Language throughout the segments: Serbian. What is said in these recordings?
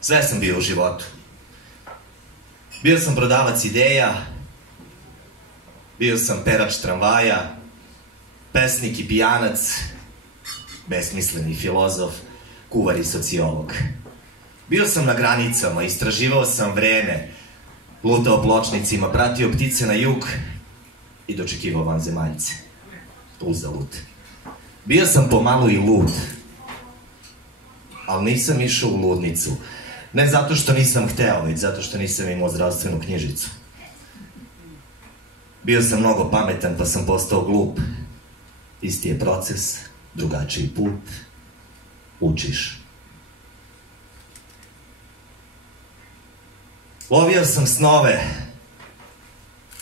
Sve sam bio u životu. Bio sam prodavac ideja, bio sam perač tramvaja, pesnik i pijanac, besmisleni filozof, kuvar i sociolog. Bio sam na granicama, istraživao sam vreme, lutao pločnicima, pratio ptice na jug i dočekivao vanzemaljce. Uzalud. Bio sam pomalo i lud, ali nisam išao u ludnicu. Ne zato što nisam hteo, već zato što nisam imao zdravstvenu knjižicu. Bio sam mnogo pametan, pa sam postao glup. Isti je proces, drugačiji put. Učiš. Lovio sam snove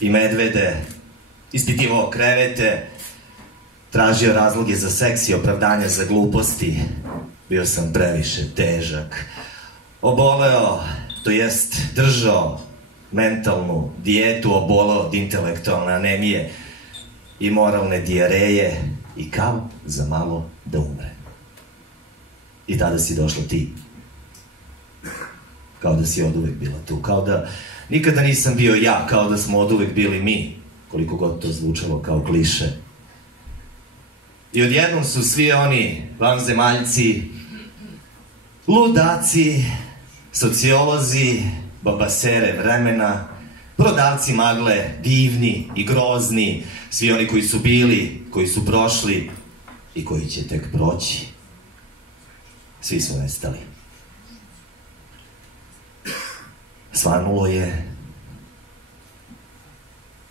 i medvede, ispitivao krevete, tražio razloge za seks i opravdanja za gluposti. Bio sam previše težak. Oboleo, to jest držao mentalnu dijetu, oboleo od intelektualne anemije i moralne dijareje i kao za malo da umre. I tada si došla ti. Kao da si oduvek bila tu, kao da nikada nisam bio ja, kao da smo oduvek bili mi, koliko god to zvučalo kao kliše. I odjednom su svi oni vanzemaljci, ludaci, sociolozi, babasere vremena, prodavci magle, divni i grozni, svi oni koji su bili, koji su prošli i koji će tek proći. Svi su nestali. Svanulo je,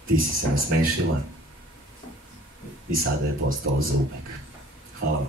ti si se nasmešila i sada je postalo za uvek. Hvala vam.